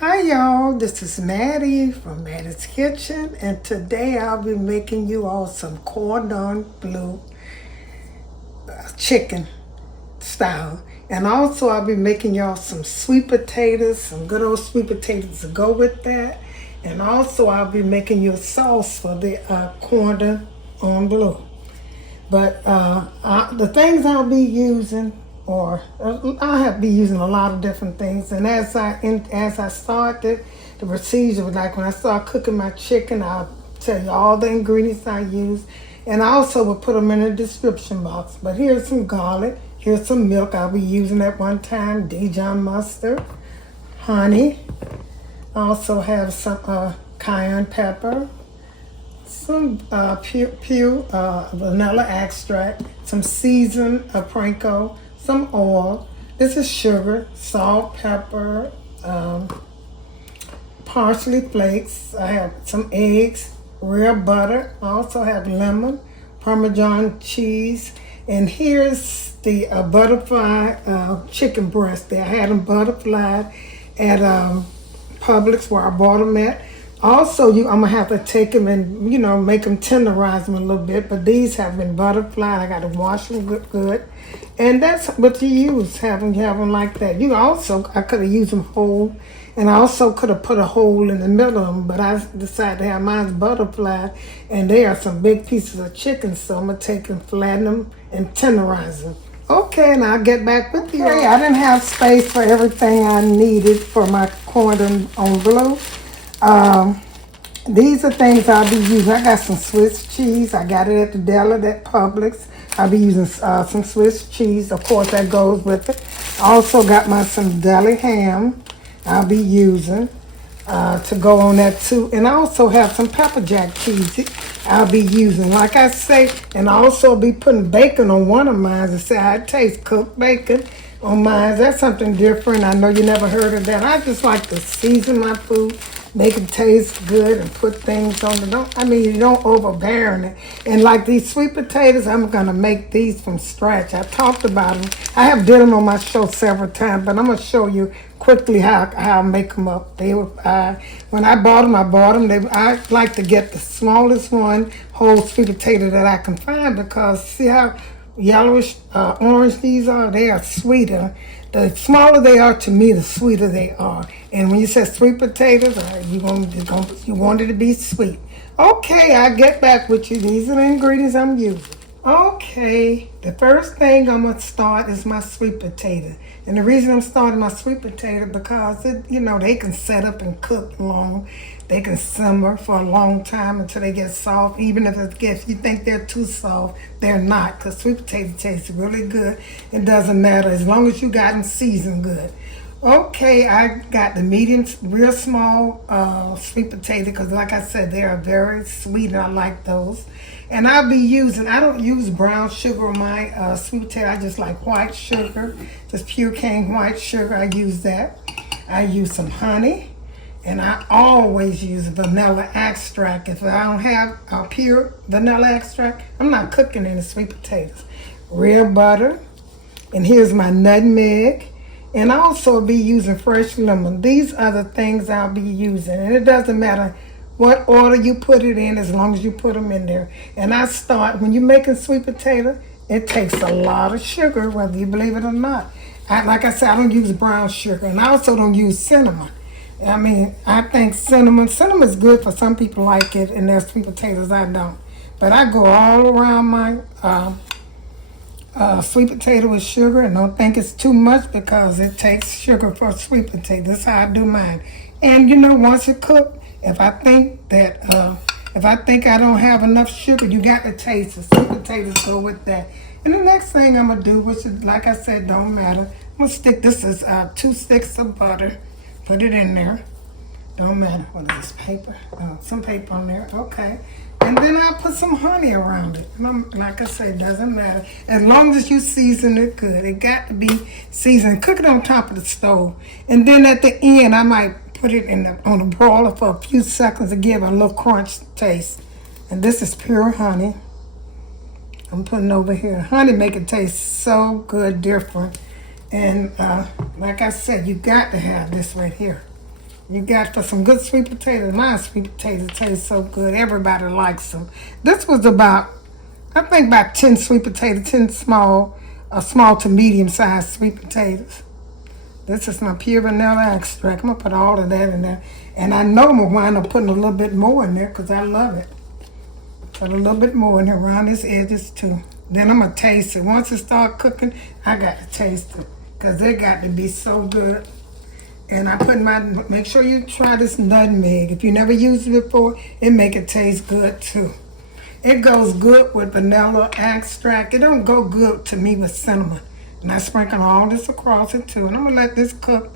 Hi y'all, this is Mattie from Mattie's Kitchen, and today I'll be making you all some Cordon Bleu chicken style. And also I'll be making y'all some sweet potatoes, some good old sweet potatoes to go with that. And also I'll be making you a sauce for the Cordon Bleu. But the things I'll be using, or I'll have to be using a lot of different things. And as I start the procedure, like when I start cooking my chicken, I'll tell you all the ingredients I use, and I also will put them in the description box. But here's some garlic, here's some milk I'll be using at one time, Dijon mustard, honey. I also have some cayenne pepper, some pure vanilla extract, some seasoned panko, some oil. This is sugar, salt, pepper, parsley flakes. I have some eggs, real butter. I also have lemon, parmesan cheese, and here's the butterfly chicken breast. There, I had them butterflied at Publix where I bought them at. Also, I'm gonna have to take them and make them tenderize them a little bit. But these have been butterflied. I got to wash them good, and that's what you use. Have them like that. I could have used them whole, and I also could have put a hole in the middle of them. But I decided to have mine butterflied, and they are some big pieces of chicken. So I'm gonna take and flatten them and tenderize them. Okay, and I'll get back with you. Okay, I didn't have space for everything I needed for my cordon bleu. These are things I'll be using. I got some Swiss cheese. I got it at the deli at Publix. I'll be using some Swiss cheese. Of course, that goes with it. I also got some deli ham I'll be using to go on that too. And I also have some pepper jack cheese I'll be using. Like I say, and I also be putting bacon on one of mine to see how it tastes. Cooked bacon on mine. That's something different. I know you never heard of that. I just like to season my food, make it taste good, and put things on it. You don't overbearing it. And like these sweet potatoes, I'm gonna make these from scratch. I talked about them. I have did them on my show several times, but I'm gonna show you quickly how I make them up. They were when I bought them. I like to get the smallest one whole sweet potato that I can find, because see how yellowish orange these are? They are sweeter. The smaller they are, to me, the sweeter they are. And when you say sweet potatoes, you want it to be sweet. Okay, I'll get back with you. These are the ingredients I'm using. Okay, the first thing I'm gonna start is my sweet potato. And the reason I'm starting my sweet potato, because they can set up and cook long. They can simmer for a long time until they get soft. Even if you think they're too soft, they're not, because sweet potato tastes really good. It doesn't matter as long as you got them seasoned good. Okay, I got the medium, real small sweet potato, because like I said, they are very sweet and I like those. And I don't use brown sugar on my sweet potato. I just like white sugar, just pure cane white sugar. I use that. I use some honey, and I always use vanilla extract. If I don't have pure vanilla extract, I'm not cooking any sweet potatoes. Real butter, and here's my nutmeg. And I'll also be using fresh lemon. These are the things I'll be using. And it doesn't matter what order you put it in, as long as you put them in there. And when you're making sweet potato, it takes a lot of sugar, whether you believe it or not. Like I said, I don't use brown sugar. And I also don't use cinnamon. I think cinnamon is good for some people like it in their sweet potatoes. I don't. But I go all around my sweet potato with sugar, and don't think it's too much, because it takes sugar for a sweet potato. That's how I do mine. And once it cooked, if I think I don't have enough sugar, you got to taste the sweet potatoes go with that. And the next thing I'm gonna do, which is like I said, don't matter. I'm gonna stick. This is 2 sticks of butter. Put it in there. Don't matter. What is this, paper? Some paper on there. Okay. And then I'll put some honey around it. Like I said, doesn't matter. As long as you season it good. It got to be seasoned. Cook it on top of the stove. And then at the end, I might put it on the broiler for a few seconds to give it a little crunch taste. And this is pure honey. I'm putting over here. Honey make it taste so good, different. And like I said, you got to have this right here. You got for some good sweet potatoes. My sweet potatoes taste so good. Everybody likes them. This was about, I think about 10 sweet potatoes, 10 small to medium sized sweet potatoes. This is my pure vanilla extract. I'm going to put all of that in there. And I know I'm going to wind up putting a little bit more in there because I love it. Put a little bit more in here around its edges too. Then I'm going to taste it. Once it start cooking, I got to taste it because it got to be so good. And I put make sure you try this nutmeg. If you never used it before, it make it taste good too. It goes good with vanilla extract. It don't go good to me with cinnamon. And I sprinkle all this across it too. And I'm going to let this cook.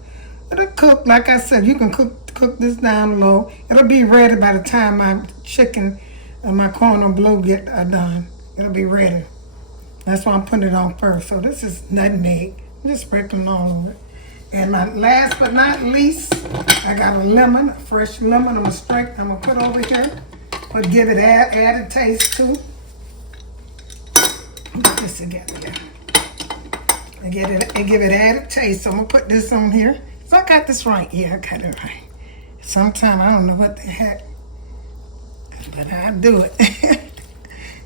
It'll cook, like I said, you can cook this down low. It'll be ready by the time my chicken and my Cordon Bleu get done. It'll be ready. That's why I'm putting it on first. So this is nutmeg. I'm just sprinkling all over it. And last but not least, I got a lemon, a fresh lemon. I'm gonna put over here, but give it added taste too. Put this together here. And give it added taste. So I'm gonna put this on here. So I got this right. Yeah, I got it right. Sometimes I don't know what the heck, but I do it.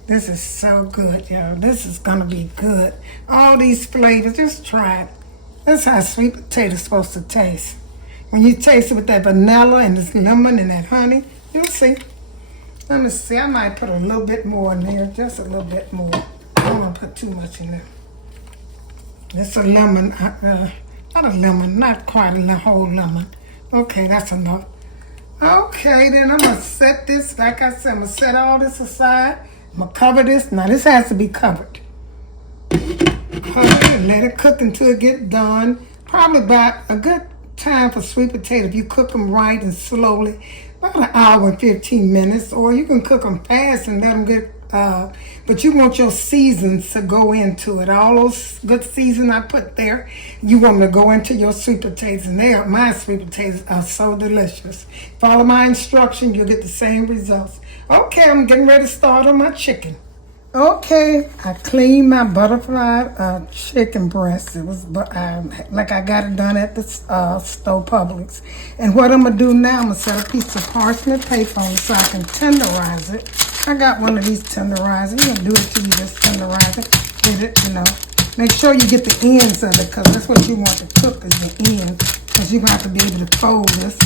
This is so good, y'all. This is gonna be good. All these flavors, just try it. That's how sweet potatoes supposed to taste. When you taste it with that vanilla and this lemon and that honey, you'll see. Let me see. I might put a little bit more in there, just a little bit more. I don't want to put too much in there. It's a lemon, not a lemon, not quite a whole lemon. Okay, that's enough. Okay, then I'm gonna set this. Like I said, I'm gonna set all this aside. I'm gonna cover this. Now this has to be covered. Cover it and let it cook until it get done. Probably about a good time for sweet potato if you cook them right and slowly, about an hour and 15 minutes. Or you can cook them fast and let them get. But you want your seasons to go into it. All those good seasons I put there, you want them to go into your sweet potatoes. And my sweet potatoes are so delicious. Follow my instruction, you'll get the same results. Okay, I'm getting ready to start on my chicken. Okay, I cleaned my butterflied chicken breast. It was like I got it done at the stove Publix. And what I'm gonna do now, I'm gonna set a piece of parchment paper on it so I can tenderize it. I got one of these tenderizers. You can do it till you just tenderize it. Get it, Make sure you get the ends of it because that's what you want to cook is the ends. Because you're gonna have to be able to fold this.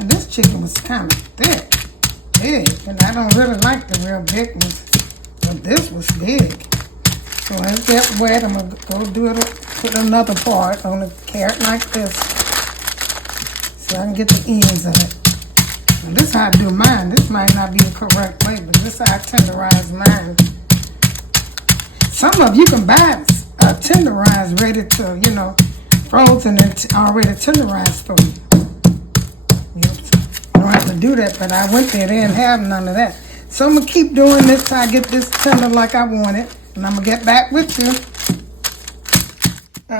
And this chicken was kind of thick. Big, and I don't really like the real big ones, but this was big. So as it gets wet, I'm gonna go do it, put another part on the carrot like this, so I can get the ends of it. And this is how I do mine. This might not be the correct way, but this is how I tenderize mine. Some of you can buy tenderized ready to, frozen and already tenderized for you. I don't have to do that, but I went there, they didn't have none of that. So I'm going to keep doing this till I get this tender like I want it, and I'm going to get back with you.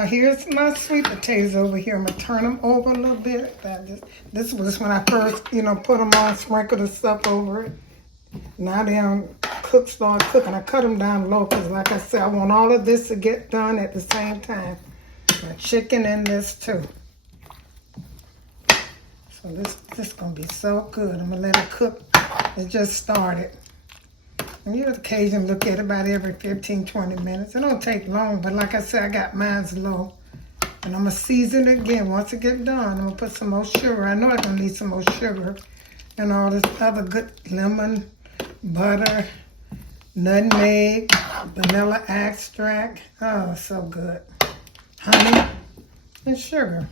Here's my sweet potatoes over here. I'm going to turn them over a little bit. This was when I first, put them on, sprinkle the stuff over it. Now they start cooking. I cut them down low because, like I said, I want all of this to get done at the same time. My chicken and this too. So this is going to be so good. I'm going to let it cook. It just started. And you occasionally look at it about every 15, 20 minutes. It don't take long, but like I said, I got mine's low. And I'm going to season it again. Once it gets done, I'm going to put some more sugar. I know I'm going to need some more sugar. And all this other good lemon, butter, nutmeg, vanilla extract. Oh, so good. Honey and sugar.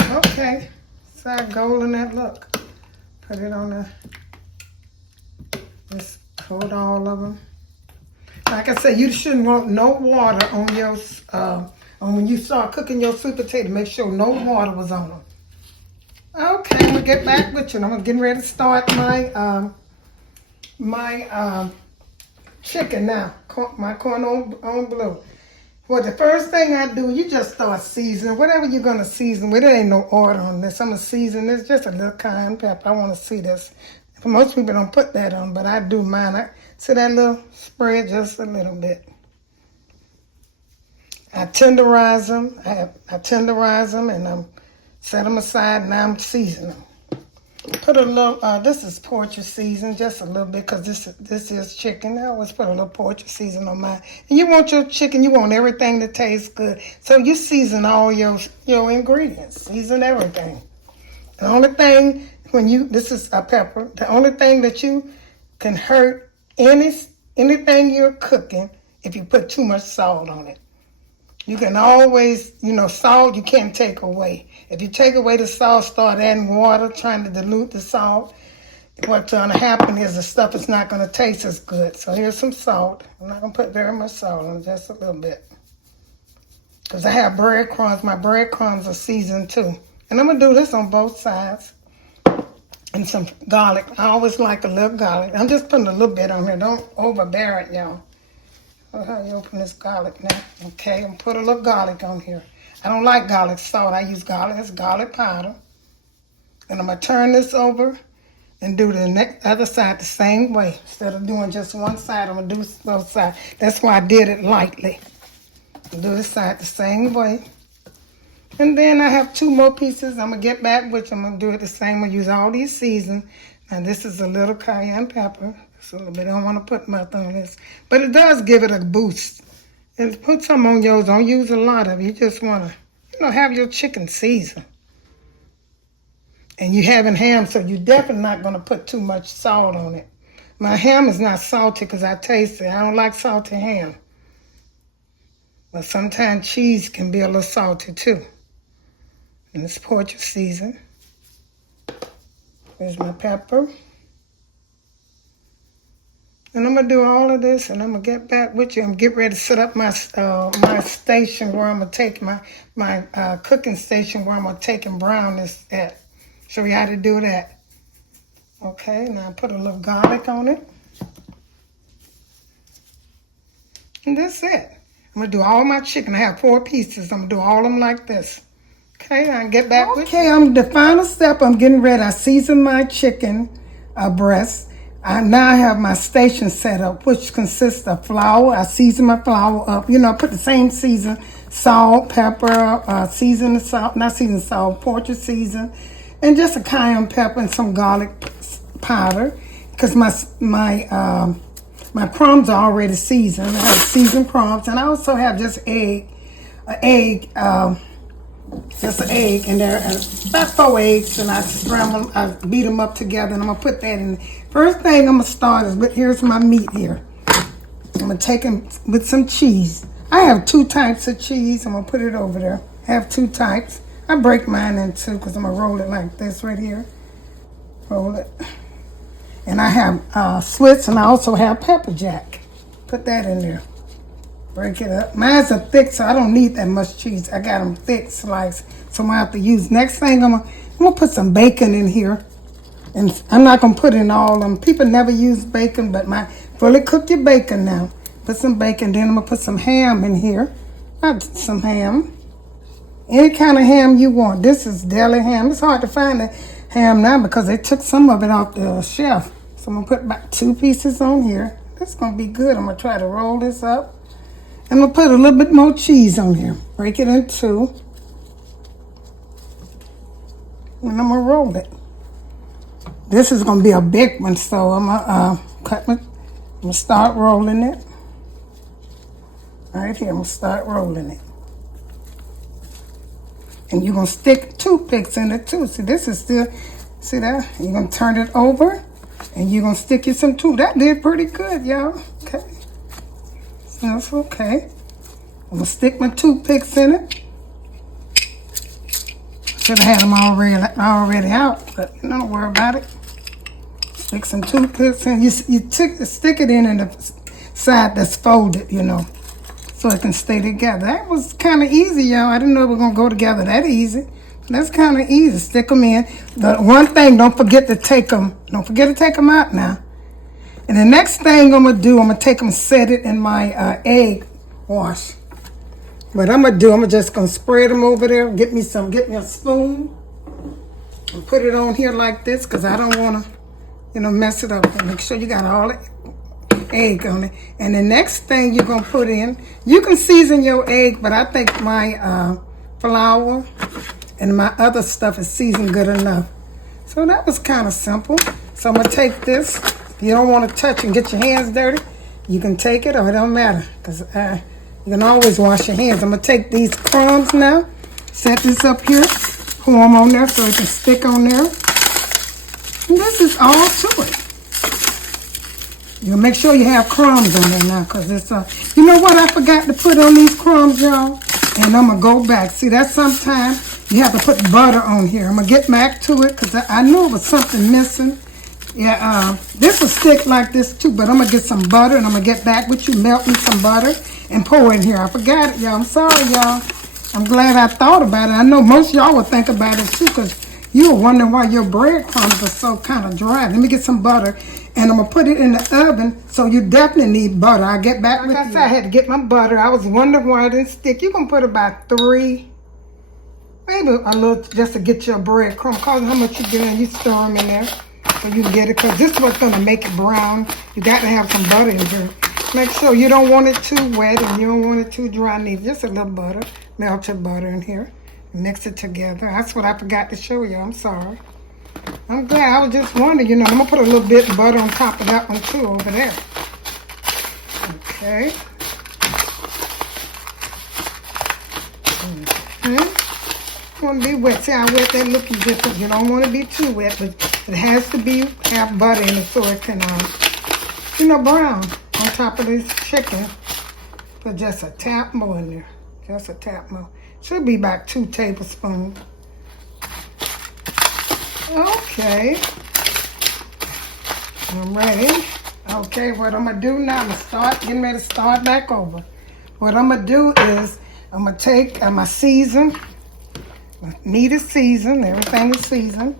Okay. See how golden that look. Put it on just coat all of them. Like I said, you shouldn't want no water on your, when you start cooking your sweet potato, make sure no water was on them. Okay, I'm gonna get back with you. I'm getting ready to start my, chicken now, my Cordon Bleu. Well, the first thing I do, you just start seasoning. Whatever you're going to season with, there ain't no order on this. I'm going to season this, just a little cayenne pepper. I want to see this. Most people don't put that on, but I do mine. I see that little spread just a little bit. I tenderize them. I tenderize them, and Set them aside. Now I'm seasoning them. Put a little, this is poultry season, just a little bit, because this is chicken. I always put a little poultry season on mine. And you want your chicken, you want everything to taste good. So you season all your ingredients. Season everything. The only thing, this is a pepper, the only thing that you can hurt anything you're cooking if you put too much salt on it. You can always, salt you can't take away. If you take away the salt, start adding water, trying to dilute the salt, what's going to happen is the stuff is not going to taste as good. So here's some salt. I'm not going to put very much salt on, just a little bit. Because I have breadcrumbs. My breadcrumbs are seasoned too. And I'm going to do this on both sides. And some garlic. I always like a little garlic. I'm just putting a little bit on here. Don't overbear it, y'all. How you open this garlic now? Okay, I'm gonna put a little garlic on here. I don't like garlic salt. I use garlic as garlic powder. And I'm gonna turn this over and do the other side the same way. Instead of doing just one side, I'm gonna do both sides. That's why I did it lightly. Do this side the same way. And then I have 2 more pieces. I'm gonna get back, which I'm gonna do it the same. I'm gonna use all these seasons. Now this is a little cayenne pepper. Just a little bit. I don't want to put much on this. But it does give it a boost. And put some on yours. Don't use a lot of it. You just want to, have your chicken seasoned. And you having ham, so you're definitely not going to put too much salt on it. My ham is not salty because I taste it. I don't like salty ham. But sometimes cheese can be a little salty too. And it's poultry season. There's my pepper. And I'm going to do all of this, and I'm going to get back with you. I'm getting ready to set up my station where I'm going to take my cooking station where I'm going to take and brown this at. Show you how to do that. Okay, now I put a little garlic on it. And that's it. I'm going to do all my chicken. I have 4 pieces. I'm going to do all of them like this. Okay, I'll get back with you. Okay, I'm the final step. I'm getting ready. I seasoned my chicken breast. Now I have my station set up, which consists of flour. I season my flour up. Put the same season, salt, pepper, seasoned salt, not seasoned salt, poultry season, and just a cayenne pepper and some garlic powder. Because my crumbs are already seasoned. I have seasoned crumbs, and I also have just just an egg in there, about 4 eggs, and I scramble, I beat them up together, and I'm gonna put that in. First thing I'm gonna start is here's my meat here. I'm gonna take them with some cheese. I have 2 types of cheese. I'm gonna put it over there. I have 2 types. I break mine in 2 because I'm gonna roll it like this right here. Roll it. And I have Swiss, and I also have pepper jack. Put that in there. Break it up. Mine's a thick, so I don't need that much cheese. I got them thick sliced, so I'm gonna have to use. Next thing, I'm gonna put some bacon in here, and I'm not gonna put in all of them. People never use bacon, but fully cook your bacon now. Put some bacon. Then I'm gonna put some ham in here. Some ham, any kind of ham you want. This is deli ham. It's hard to find the ham now because they took some of it off the shelf. So I'm gonna put about 2 pieces on here. This is gonna be good. I'm gonna try to roll this up. I'm going to put a little bit more cheese on here. Break it in 2. And I'm going to roll it. This is going to be a big one, so I'm going to start rolling it. Right here, I'm going to start rolling it. And you're going to stick toothpicks in it too. See, this is still, see that? You're going to turn it over, and you're going to stick you some tooth. That did pretty good, y'all. Okay. That's okay. I'm gonna stick my toothpicks in it. Should have had them already out, but don't worry about it. Stick some toothpicks in. You stick it in the side that's folded, so it can stay together. That was kind of easy, y'all. I didn't know we were gonna go together that easy. That's kind of easy. Stick them in. The one thing, don't forget to take them. Don't forget to take them out now. And the next thing I'm going to do, I'm going to take them and set it in my egg wash. What I'm going to do, I'm just going to spread them over there. Get me a spoon. And put it on here like this because I don't want to, mess it up. And make sure you got all the egg on it. And the next thing you're going to put in, you can season your egg, but I think my flour and my other stuff is seasoned good enough. So that was kind of simple. So I'm going to take this. If you don't want to touch and get your hands dirty, you can take it or it don't matter. Because you can always wash your hands. I'm going to take these crumbs now. Set this up here. Pour them on there so it can stick on there. And this is all to it. You make sure you have crumbs on there now, because it's you know what I forgot to put on these crumbs, y'all? And I'm going to go back. See, that's sometimes you have to put butter on here. I'm going to get back to it because I knew it was something missing. Yeah, this will stick like this too, but I'm going to get some butter and I'm going to get back with you, melt me some butter and pour in here. I forgot it, y'all. I'm sorry, y'all. I'm glad I thought about it. I know most y'all would think about it too, because you were wondering why your breadcrumbs are so kind of dry. Let me get some butter. And I'm going to put it in the oven, so you definitely need butter. I'll get back with you. Like I said, I had to get my butter. I was wondering why it didn't stick. You can put about 3, maybe a little, just to get your breadcrumb. Cause how much you get in, you stir them in there so you can get it. Because this is what's going to make it brown. You got to have some butter in here. Make sure you don't want it too wet and you don't want it too dry neither. Just a little butter. Melt your butter in here. Mix it together. That's what I forgot to show you. I'm sorry. I'm glad. I was just wondering, you know, I'm going to put a little bit of butter on top of that one too over there. Okay. Want to be wet. See how wet that looking different. You don't want to be too wet, but it has to be have butter in it so it can, you know, brown on top of this chicken. Put just a tap more in there. Just a tap more. Should be about 2 tablespoons. Okay, I'm ready. Okay, what I'm going to do now, getting ready to start back over. What I'm going to do is, I'm going to take my season, meat is seasoned, everything is seasoned.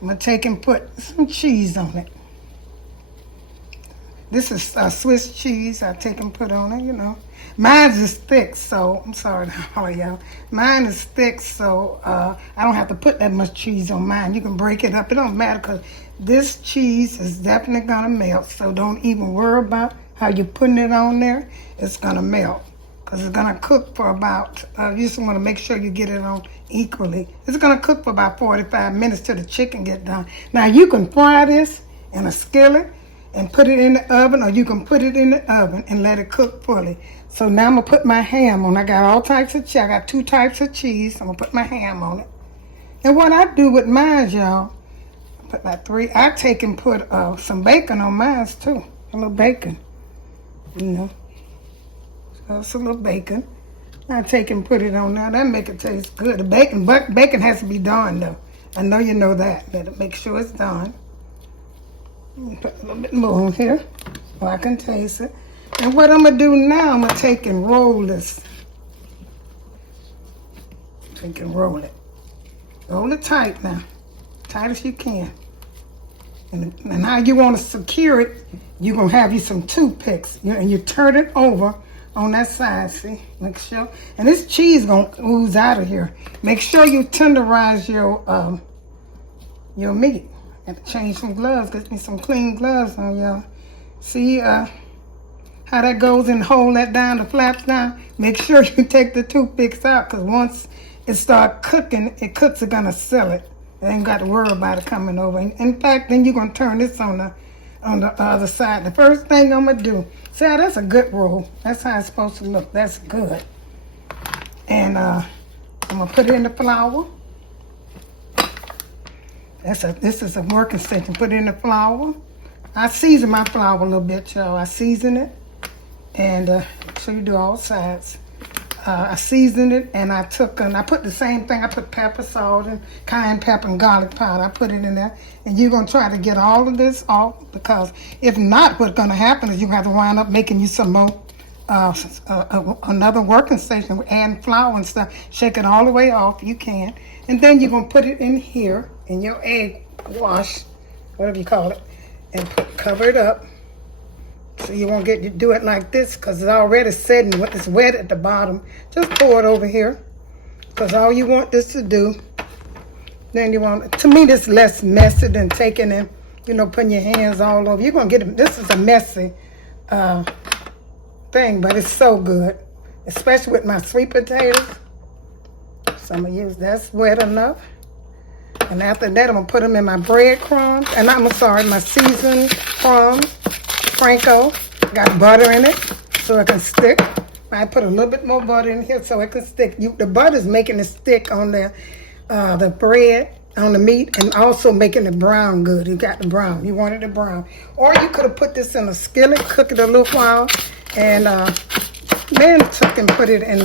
I'm going to take and put some cheese on it. This is Swiss cheese I take and put on it, you know. Mine is thick, so, I'm sorry to all y'all. Mine is thick, so I don't have to put that much cheese on mine. You can break it up. It don't matter because this cheese is definitely going to melt. So don't even worry about how you're putting it on there. It's going to melt because it's going to cook for about, you just want to make sure you get it on equally. It's going to cook for about 45 minutes till the chicken get done. Now, you can fry this in a skillet and put it in the oven, or you can put it in the oven and let it cook fully. So now I'm going to put my ham on. I got all types of cheese. I got 2 types of cheese. I'm going to put my ham on it. And what I do with mine, y'all, put my 3. I take and put some bacon on mine too. A little bacon, you know. So it's a little bacon. I take and put it on there. That make it taste good. The bacon has to be done though. I know you know that. Better make sure it's done. Put a little bit more on here so I can taste it. And what I'm going to do now, I'm going to take and roll this. Take and roll it. Roll it tight now. Tight as you can. And how you want to secure it, you're going to have you some toothpicks. And you turn it over on that side, see? Make sure. And this cheese going to ooze out of here. Make sure you tenderize your meat. I have to change some gloves. Get me some clean gloves on, y'all. See how that goes and hold that down, the flaps down? Make sure you take the toothpicks out, because once it start cooking, it's going to seal it. You ain't got to worry about it coming over. In fact, then you're going to turn this on the other side. The first thing I'm going to do, see how that's a good roll. That's how it's supposed to look. That's good. And I'm going to put it in the flour. This is a working station. Put it in the flour. I season my flour a little bit, y'all. I season it. And so you do all sides. I seasoned it, and I put the same thing. I put pepper, salt, and cayenne pepper and garlic powder. I put it in there. And you're going to try to get all of this off, because if not, what's going to happen is you're going to have to wind up making you some more, another working station, adding flour and stuff. Shake it all the way off. You can. And then you're going to put it in here, in your egg wash, whatever you call it, and cover it up. So you won't do it like this, because it's already setting. It's wet at the bottom. Just pour it over here, because all you want this to do, then you want, to me, this less messy than taking and, putting your hands all over. You're going to get, this is a messy thing, but it's so good, especially with my sweet potatoes. So I'm going to use that's wet enough. And after that, I'm going to put them in my breadcrumbs. And my seasoned crumbs, panko. Got butter in it so it can stick. I put a little bit more butter in here so it can stick. The butter's making it stick on the bread, on the meat, and also making it brown good. You got the brown. You wanted it brown. Or you could have put this in a skillet, cook it a little while, and then took and put it in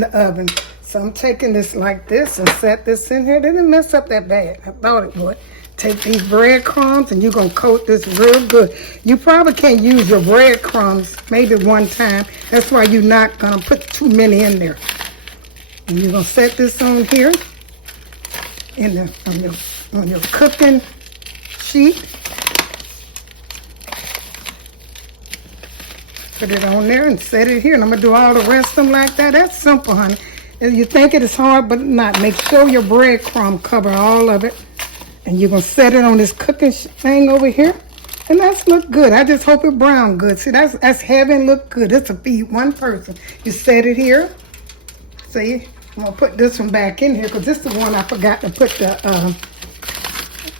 the oven. So I'm taking this like this and set this in here. It didn't mess up that bad. I thought it would. Take these breadcrumbs and you're going to coat this real good. You probably can't use your breadcrumbs maybe one time. That's why you're not going to put too many in there. And you're going to set this on here on your cooking sheet. Put it on there and set it here. And I'm going to do all the rest of them like that. That's simple, honey. You think it is hard, but not. Make sure your breadcrumb cover all of it. And you're going to set it on this cooking thing over here. And that's look good. I just hope it brown good. See, that's heaven look good. It's to feed one person. You set it here. See, I'm going to put this one back in here because this is the one I forgot to put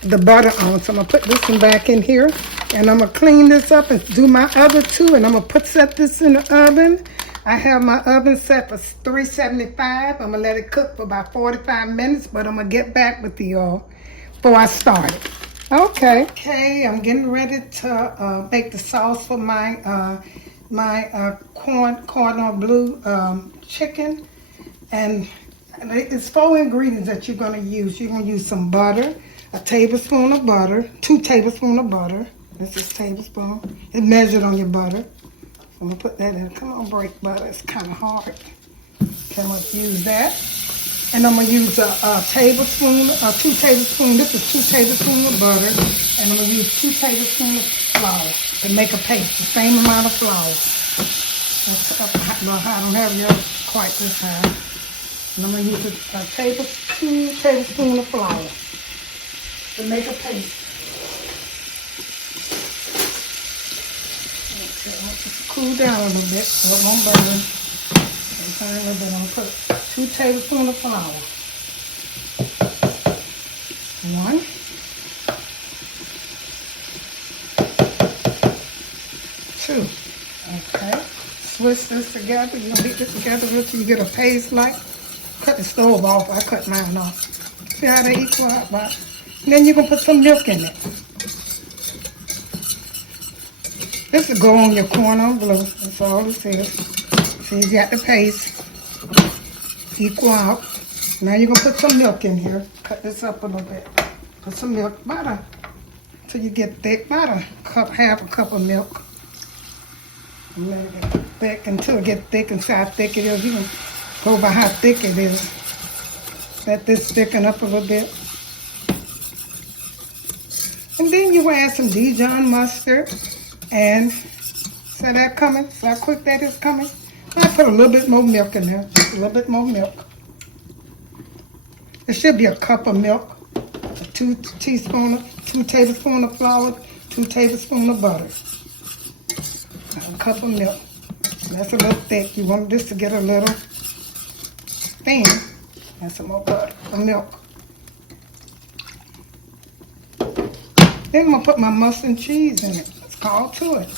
the butter on. So I'm going to put this one back in here. And I'm going to clean this up and do my other two. And I'm going to set this in the oven. I have my oven set for 375. I'm going to let it cook for about 45 minutes. But I'm going to get back with you all before I start it. Okay, I'm getting ready to make the sauce for my Cordon Bleu chicken. And it's 4 ingredients that you're going to use. You're going to use some butter, a tablespoon of butter, 2 tablespoons of butter. This is tablespoon. It's measured on your butter. I'm going to put that in. Come on, break butter. It's kind of hard. Okay, I'm going to use that. And I'm going to use a tablespoon, 2 tablespoons. This is 2 tablespoons of butter. And I'm going to use 2 tablespoons of flour to make a paste. The same amount of flour. I don't have yours quite this high. And I'm going to use 2 tablespoons of flour to make a paste. Okay, I want it to cool down a little bit so it won't burn. I'm going to put 2 tablespoons of flour. 1. 2. Okay. Switch this together. You're going to beat this together until you get a paste like. Cut the stove off. I cut mine off. See how they equal out, right? And then you're going to put some milk in it. This will go on your Cordon Bleu. That's all it says. See, you got the paste. Equal out. Now you're going to put some milk in here. Cut this up a little bit. Put some milk, butter. Until you get thick butter. Half a cup of milk. And let it get thick until it gets thick and see how thick it is. You can go by how thick it is. Let this thicken up a little bit. And then you will add some Dijon mustard. And see that coming? See how quick that is coming? I put a little bit more milk in there. Just a little bit more milk. It should be a cup of milk. 2 tablespoons of flour, 2 tablespoons of butter. A cup of milk. That's a little thick. You want this to get a little thin. Add some more butter or milk. Then I'm going to put my mustard and cheese in it. Let's call to it.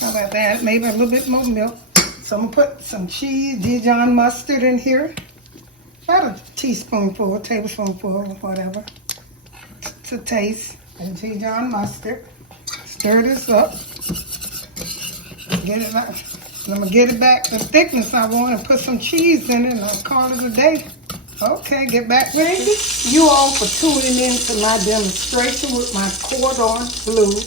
How about that? Maybe a little bit more milk. So I'm going to put some cheese, Dijon mustard in here. About a teaspoonful, tablespoonful, whatever. To taste. And Dijon mustard. Stir this up. Get it back. And I'm going to get it back the thickness I want and put some cheese in it and I'll call it a day. Okay, get back ready. You all for tuning in to my demonstration with my Cordon Bleu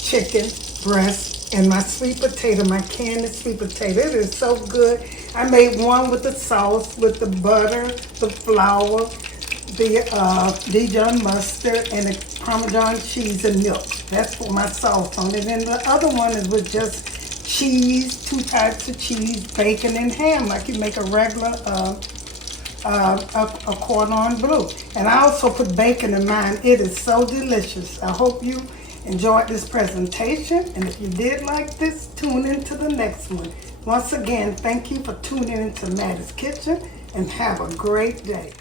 chicken breast and my sweet potato, my candied sweet potato. It is so good. I made one with the sauce, with the butter, the flour, the Dijon mustard, and the Parmesan cheese and milk. That's for my sauce on it. And the other one is with just cheese, 2 types of cheese, bacon, and ham, like you make a regular a Cordon Bleu. And I also put bacon in mine. It is so delicious. I hope you enjoyed this presentation, and if you did like this, tune into the next one. Once again, thank you for tuning into Mattie's Kitchen, and have a great day.